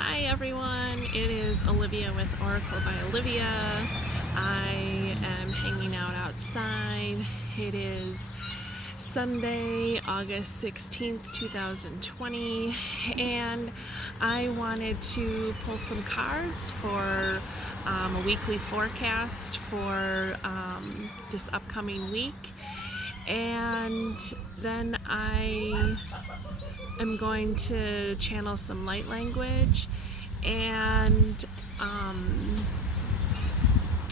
Hi everyone, it is Olivia with Oracle by Olivia. I am hanging out outside. It is Sunday, August 16th, 2020, and I wanted to pull some cards for a weekly forecast for this upcoming week. And then I'm going to channel some light language, and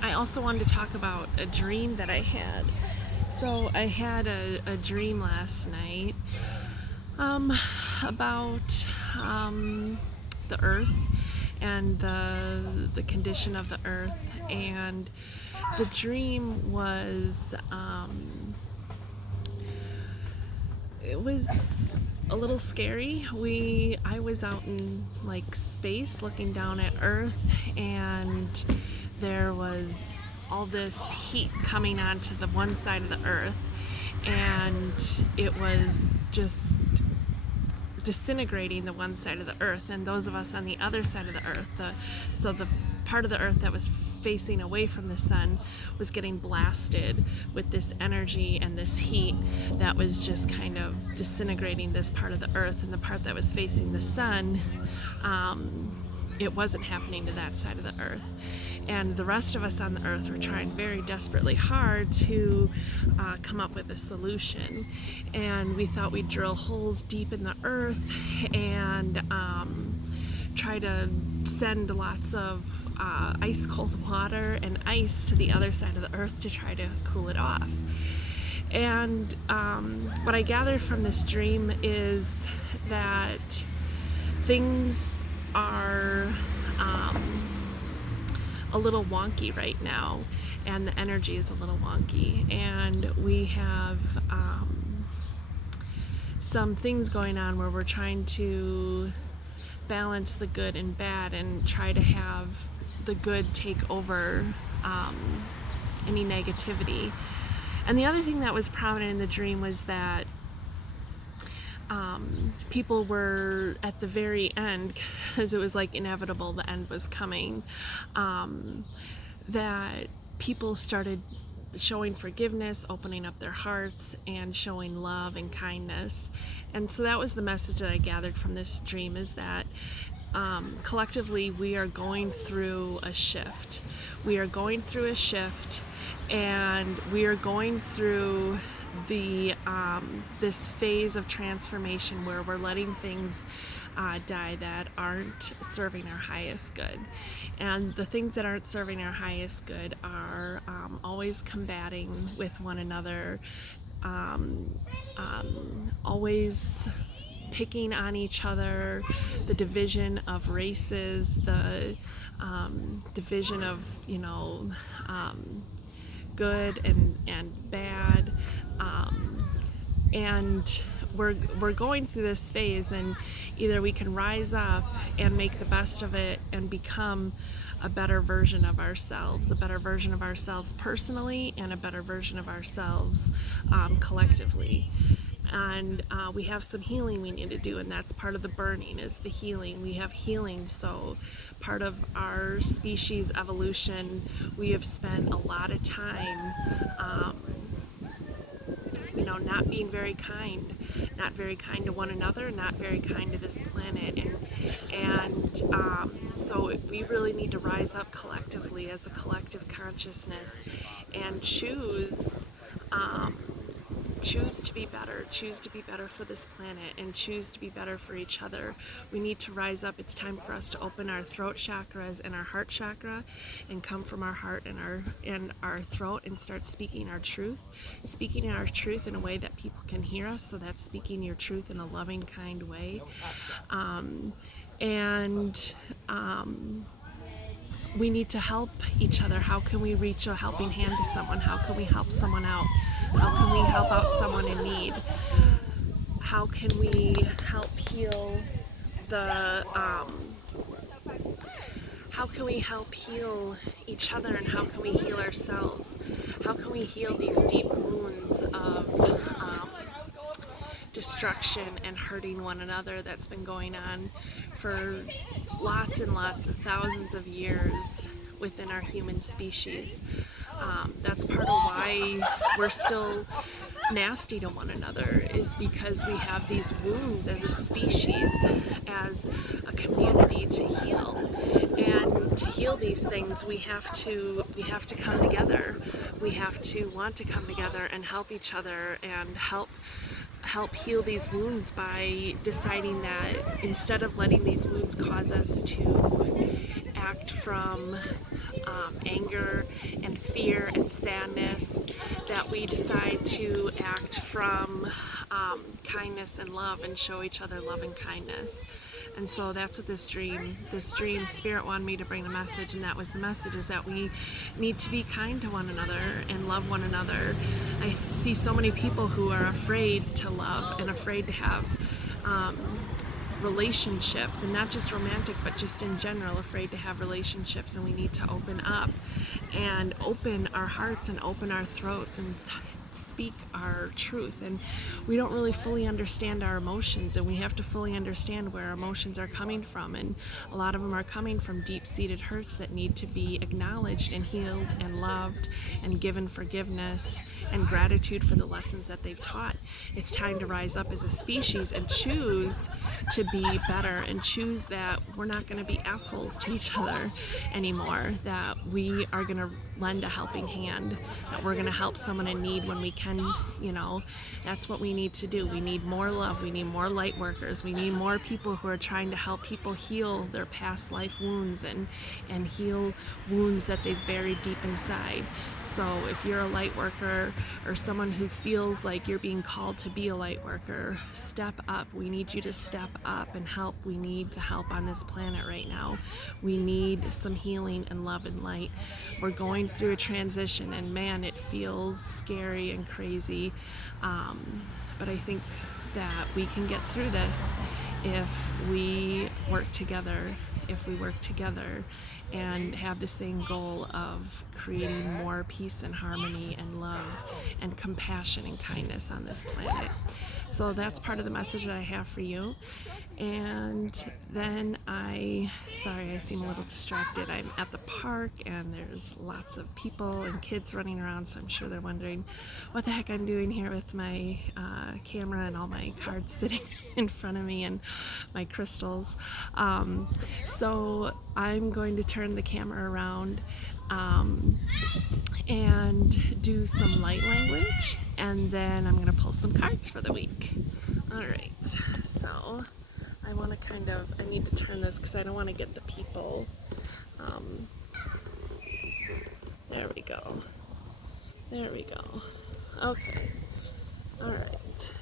I also wanted to talk about a dream that I had. So I had a dream last night about the earth and the condition of the earth, and the dream was it was a little scary. I was out in like space looking down at Earth, and there was all this heat coming onto the one side of the Earth, and it was just disintegrating the one side of the Earth, and those of us on the other side of the Earth, so the part of the Earth that was facing away from the sun was getting blasted with this energy and this heat that was just kind of disintegrating this part of the Earth, and the part that was facing the sun, it wasn't happening to that side of the Earth. And the rest of us on the earth were trying very desperately hard to come up with a solution. And we thought we'd drill holes deep in the earth and try to send lots of ice cold water and ice to the other side of the earth to try to cool it off. And what I gathered from this dream is that things are a little wonky right now, and the energy is a little wonky, and we have some things going on where we're trying to balance the good and bad and try to have the good take over any negativity. And the other thing that was prominent in the dream was that people were at the very end, because it was like inevitable, the end was coming, that people started showing forgiveness, opening up their hearts, and showing love and kindness. And so that was the message that I gathered from this dream, is that collectively we are going through a shift. We are going through a shift, and we are going through this phase of transformation where we're letting things die that aren't serving our highest good. And the things that aren't serving our highest good are always combating with one another, always picking on each other, the division of races, the division of, good and bad, and we're going through this phase, and either we can rise up and make the best of it and become a better version of ourselves, personally, and a better version of ourselves collectively. And we have some healing we need to do, and that's part of the burning, is the healing. We have healing. So part of our species evolution, we have spent a lot of time not being very kind, not very kind to one another, not very kind to this planet, and so we really need to rise up collectively as a collective consciousness and choose to be better for this planet, and choose to be better for each other. We need to rise up. It's time for us to open our throat chakras and our heart chakra and come from our heart and our throat and start speaking our truth in a way that people can hear us. So that's speaking your truth in a loving, kind way. We need to help each other. How can we reach a helping hand to someone? How can we help someone out? How can we help out someone in need? How can we help heal how can we help heal each other, and how can we heal ourselves? How can we heal these deep wounds of destruction and hurting one another that's been going on for lots and lots of thousands of years within our human species. That's part of why we're still nasty to one another, is because we have these wounds as a species, as a community to heal. And to heal these things, we have to come together. We have to want to come together and help each other and help heal these wounds by deciding that instead of letting these wounds cause us to act from anger and fear and sadness, that we decide to act from kindness and love and show each other love and kindness. And so that's what this dream, Spirit wanted me to bring the message, and that was the message, is that we need to be kind to one another and love one another. I see so many people who are afraid to love and afraid to have relationships, and not just romantic but just in general, afraid to have relationships. And we need to open up and open our hearts and open our throats and speak our truth. And we don't really fully understand our emotions, and we have to fully understand where our emotions are coming from, and a lot of them are coming from deep-seated hurts that need to be acknowledged and healed and loved and given forgiveness and gratitude for the lessons that they've taught. It's time to rise up as a species and choose to be better, and choose that we're not going to be assholes to each other anymore, that we are going to lend a helping hand, that we're going to help someone in need when we can. That's what we need to do. We need more love. We need more light workers. We need more people who are trying to help people heal their past life wounds and heal wounds that they've buried deep inside. So if you're a light worker or someone who feels like you're being called to be a light worker, step up. We need you to step up and help. We need the help on this planet right now. We need some healing and love and light. We're going through a transition, and man, it feels scary and crazy. But I think that we can get through this if we work together, and have the same goal of creating more peace and harmony and love and compassion and kindness on this planet. So that's part of the message that I have for you. And then sorry, I seem a little distracted. I'm at the park and there's lots of people and kids running around, so I'm sure they're wondering what the heck I'm doing here with my camera and all my cards sitting in front of me and my crystals. So I'm going to turn the camera around and do some light language, and then I'm going to pull some cards for the week. Alright, so I need to turn this because I don't want to get the people. There we go. Okay. Alright.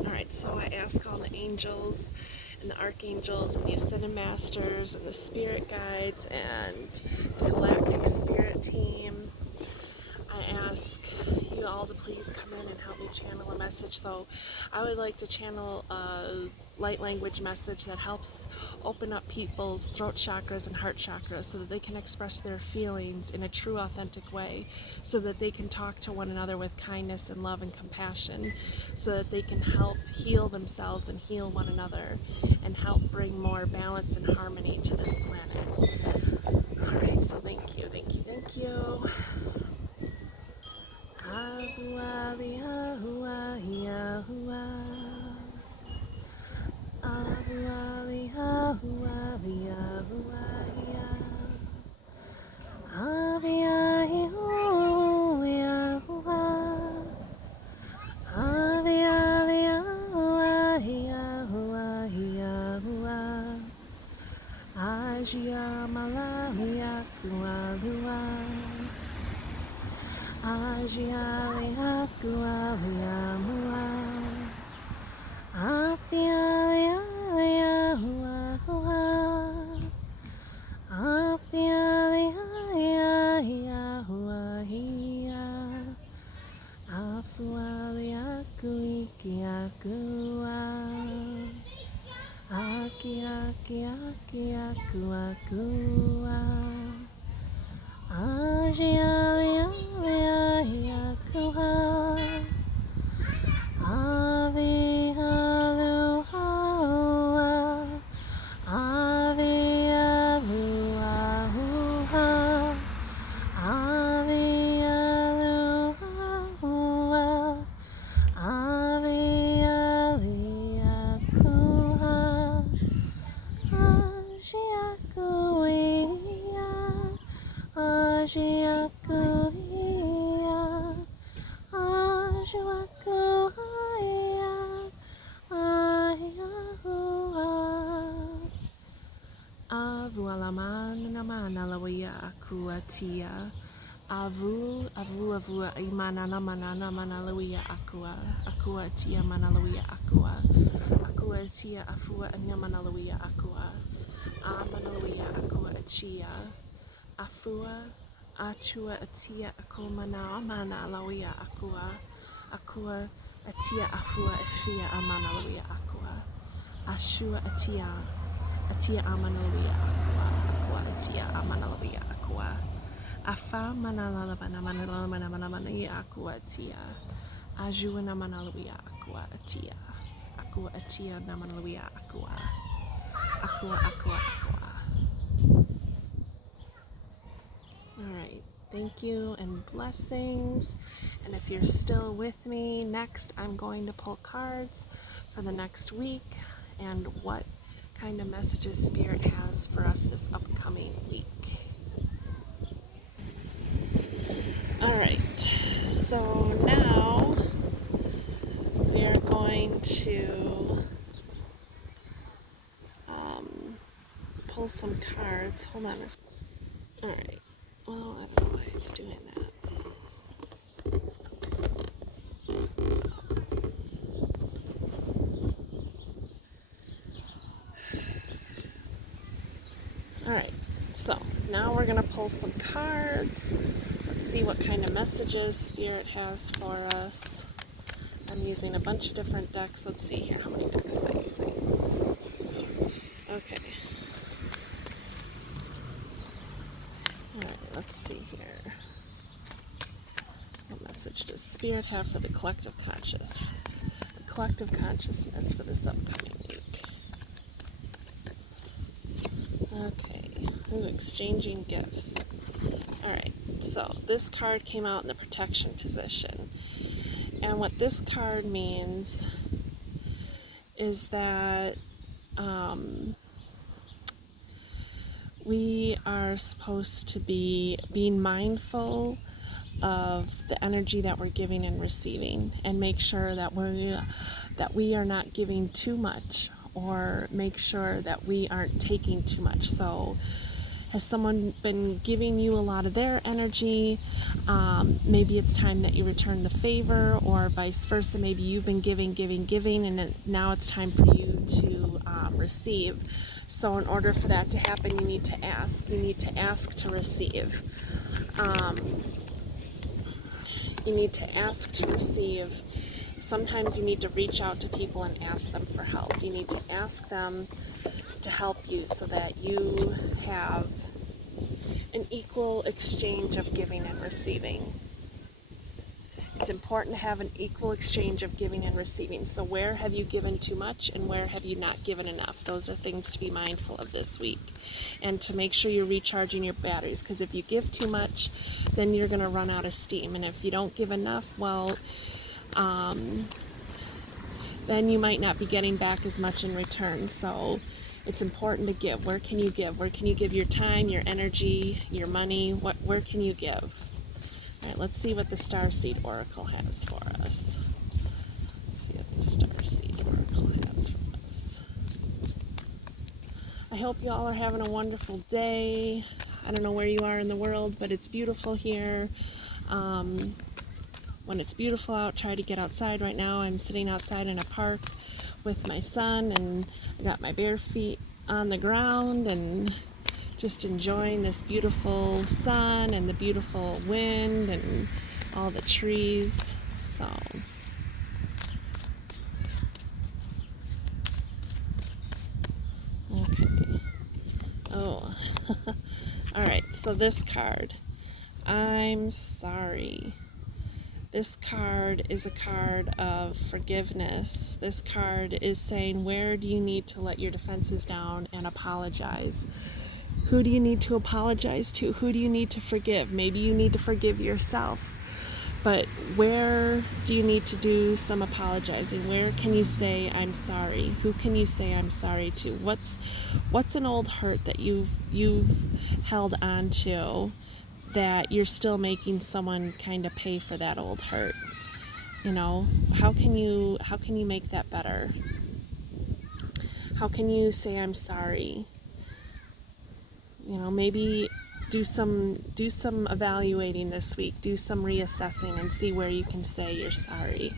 Alright, so I ask all the angels and the archangels and the ascended masters and the spirit guides and the galactic spirit team. I ask you all to please come in and help me channel a message. So I would like to channel a light language message that helps open up people's throat chakras and heart chakras so that they can express their feelings in a true, authentic way, so that they can talk to one another with kindness and love and compassion, so that they can help heal themselves and heal one another and help bring more balance and harmony to this planet. Alright, so thank you. Avu imana manana manalawia akua. Akua tia manalawia akua. Akua tia afua anyamanalawia akua. Amanalawia akua achia. Afua achua atia akomana amana lawia akua. Akua atia afua afia amana lawia akua. Ashua atia amana lawia akua. Akua atia amana lawia akua. Afa manalabana manalabana manamana akua atia. Ajuana manalawia akua atia. Akua atia namanalawia akua. Aqua. Alright, thank you and blessings. And if you're still with me, next I'm going to pull cards for the next week and what kind of messages Spirit has for us this upcoming week. Alright, so now we are going to pull some cards. Hold on a second. Alright. Well, I don't know why it's doing that. Alright, so now we're going to pull some cards. Let's see what kind of messages Spirit has for us. I'm using a bunch of different decks. Let's see here. How many decks am I using? Okay. Alright, let's see here. What message does Spirit have for the collective consciousness for this upcoming week? Okay. Ooh, exchanging gifts. Alright, so this card came out in the protection position. And what this card means is that we are supposed to be being mindful of the energy that we're giving and receiving, and make sure that we are not giving too much, or make sure that we aren't taking too much. So has someone been giving you a lot of their energy? Maybe it's time that you return the favor, or vice versa. Maybe you've been giving, and then now it's time for you to receive. So in order for that to happen, you need to ask. You need to ask to receive. You need to ask to receive. Sometimes you need to reach out to people and ask them for help. You need to ask them to help you so that you have an equal exchange of giving and receiving. It's important to have an equal exchange of giving and receiving. So where have you given too much and where have you not given enough? Those are things to be mindful of this week. And to make sure you're recharging your batteries, because if you give too much, then you're going to run out of steam. And if you don't give enough, well, then you might not be getting back as much in return. So it's important to give. Where can you give? Where can you give your time, your energy, your money? Where can you give? All right, let's see what the Starseed Oracle has for us. Let's see what the Starseed Oracle has for us. I hope you all are having a wonderful day. I don't know where you are in the world, but it's beautiful here. When it's beautiful out, try to get outside. Right now I'm sitting outside in a park with my son, and I got my bare feet on the ground and just enjoying this beautiful sun and the beautiful wind and all the trees. So okay. Oh All right, so this card, I'm sorry. This card is a card of forgiveness. This card is saying, where do you need to let your defenses down and apologize? Who do you need to apologize to? Who do you need to forgive? Maybe you need to forgive yourself. But where do you need to do some apologizing? Where can you say, I'm sorry? Who can you say I'm sorry to? What's an old hurt that you've held on to that you're still making someone kind of pay for that old hurt? You know, how can you make that better? How can you say I'm sorry? You know, maybe do some evaluating this week, do some reassessing and see where you can say you're sorry.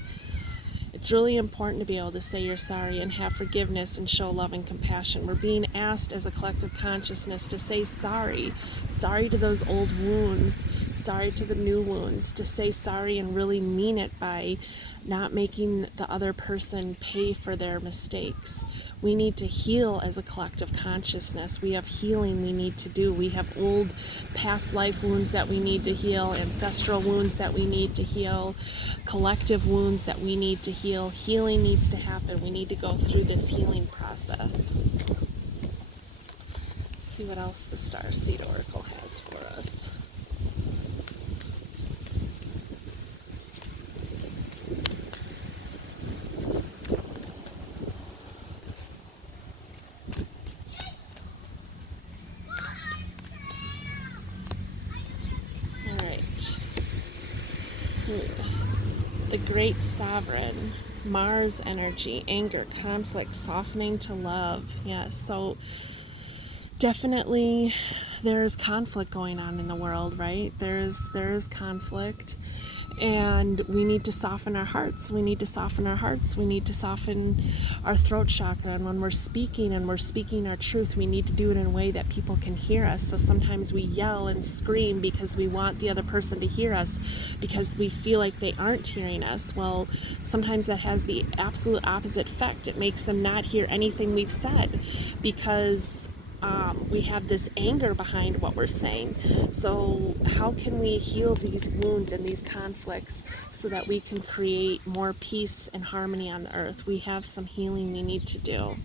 It's really important to be able to say you're sorry and have forgiveness and show love and compassion. We're being asked as a collective consciousness to say sorry. Sorry to those old wounds, sorry to the new wounds, to say sorry and really mean it by not making the other person pay for their mistakes. We need to heal as a collective consciousness. We have healing we need to do. We have old past life wounds that we need to heal, ancestral wounds that we need to heal, collective wounds that we need to heal. Healing needs to happen. We need to go through this healing process. Let's see what else the Starseed Oracle has for us. The Great Sovereign, Mars energy, anger, conflict, softening to love. Yes, so definitely there's conflict going on in the world, right? There's conflict, and we need to soften our hearts. We need to soften our hearts. We need to soften our throat chakra. And when we're speaking our truth, we need to do it in a way that people can hear us. So sometimes we yell and scream because we want the other person to hear us, because we feel like they aren't hearing us. Well, sometimes that has the absolute opposite effect. It makes them not hear anything we've said, because we have this anger behind what we're saying. So how can we heal these wounds and these conflicts so that we can create more peace and harmony on the earth? We have some healing we need to do.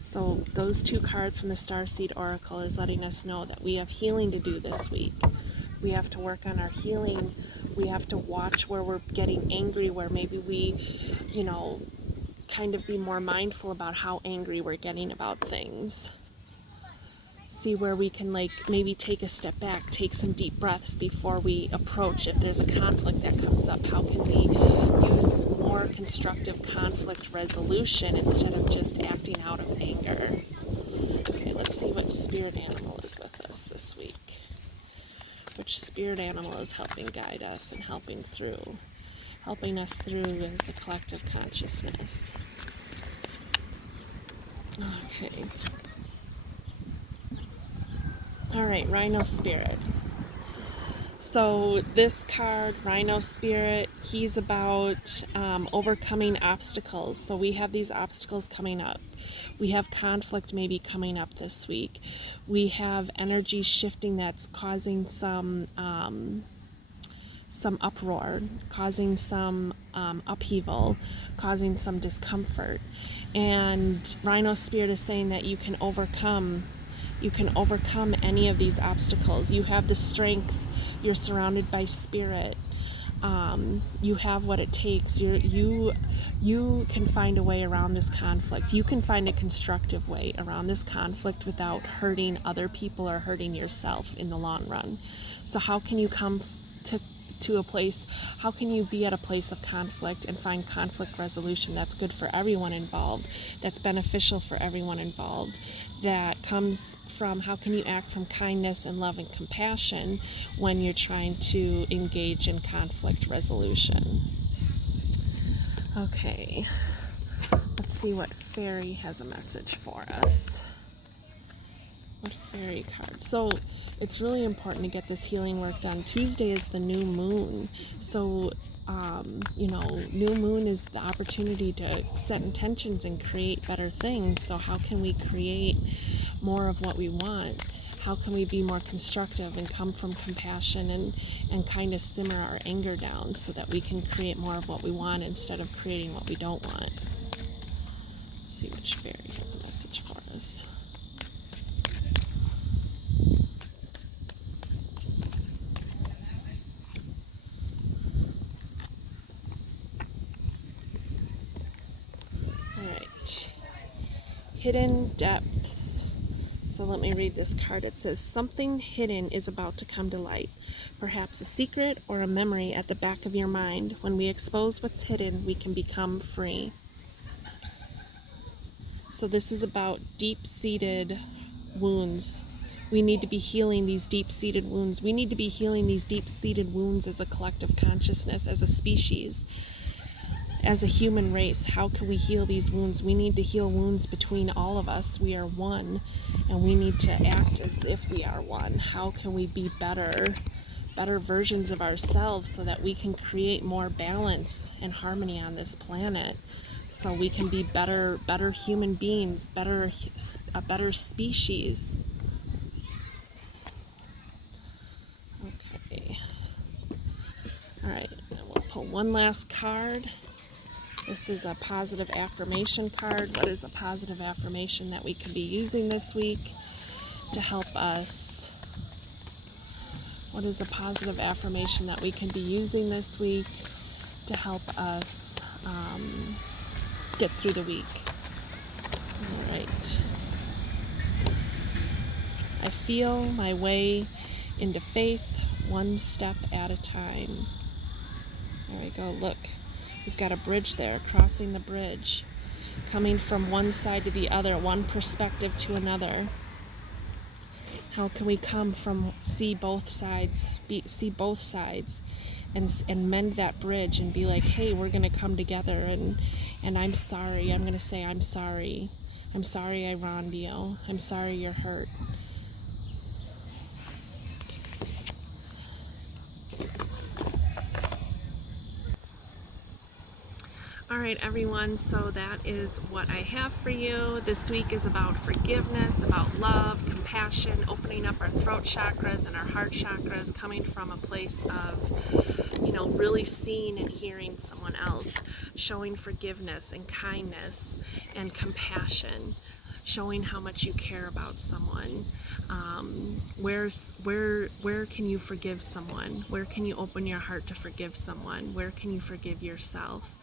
So those two cards from the Starseed Oracle is letting us know that we have healing to do this week. We have to work on our healing. We have to watch where we're getting angry, where maybe we, kind of be more mindful about how angry we're getting about things. See where we can maybe take a step back, take some deep breaths before we approach. If there's a conflict that comes up, how can we use more constructive conflict resolution instead of just acting out of anger? Okay, let's see what spirit animal is with us this week. Which spirit animal is helping guide us and helping us through as the collective consciousness. Okay. All right, Rhino Spirit. So this card, Rhino Spirit, he's about overcoming obstacles. So we have these obstacles coming up. We have conflict maybe coming up this week. We have energy shifting that's causing some uproar, causing some upheaval, causing some discomfort. And Rhino Spirit is saying that you can overcome any of these obstacles. You have the strength. You're surrounded by spirit. You have what it takes. You can find a way around this conflict. You can find a constructive way around this conflict without hurting other people or hurting yourself in the long run. So how can you come to a place, how can you be at a place of conflict and find conflict resolution that's good for everyone involved, that's beneficial for everyone involved, that comes from, how can you act from kindness and love and compassion when you're trying to engage in conflict resolution? Okay, let's see what Fairy has a message for us. What Fairy card? So it's really important to get this healing work done. Tuesday is the new moon. So, new moon is the opportunity to set intentions and create better things. So how can we create more of what we want? How can we be more constructive and come from compassion and kind of simmer our anger down so that we can create more of what we want instead of creating what we don't want? Let's see which fairy has a message for us. Alright. Hidden depths. So let me read this card. It says, something hidden is about to come to light. Perhaps a secret or a memory at the back of your mind. When we expose what's hidden, we can become free. So this is about deep-seated wounds. We need to be healing these deep-seated wounds. We need to be healing these deep-seated wounds as a collective consciousness, as a species, as a human race. How can we heal these wounds? We need to heal wounds between all of us. We are one, and we need to act as if we are one. How can we be better versions of ourselves so that we can create more balance and harmony on this planet, so we can be better human beings, a better species? Okay. All right, and we'll pull one last card. This is a positive affirmation card. What is a positive affirmation that we can be using this week to help us? What is a positive affirmation that we can be using this week to help us get through the week? All right. I feel my way into faith one step at a time. There we go. Look. We've got a bridge there, crossing the bridge, coming from one side to the other, one perspective to another. How can we come from see both sides and mend that bridge and be like, hey, we're going to come together, and I'm sorry. I'm going to say I'm sorry. I'm sorry I wronged you. I'm sorry you're hurt. All right, everyone, so that is what I have for you. This week is about forgiveness, about love, compassion, opening up our throat chakras and our heart chakras, coming from a place of, really seeing and hearing someone else, showing forgiveness and kindness and compassion, showing how much you care about someone. Where can you forgive someone? Where can you open your heart to forgive someone? Where can you forgive yourself?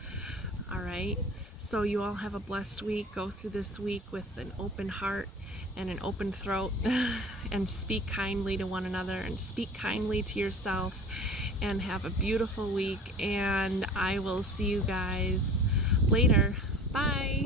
All right, so you all have a blessed week. Go through this week with an open heart and an open throat and speak kindly to one another and speak kindly to yourself, and have a beautiful week, and I will see you guys later. Bye.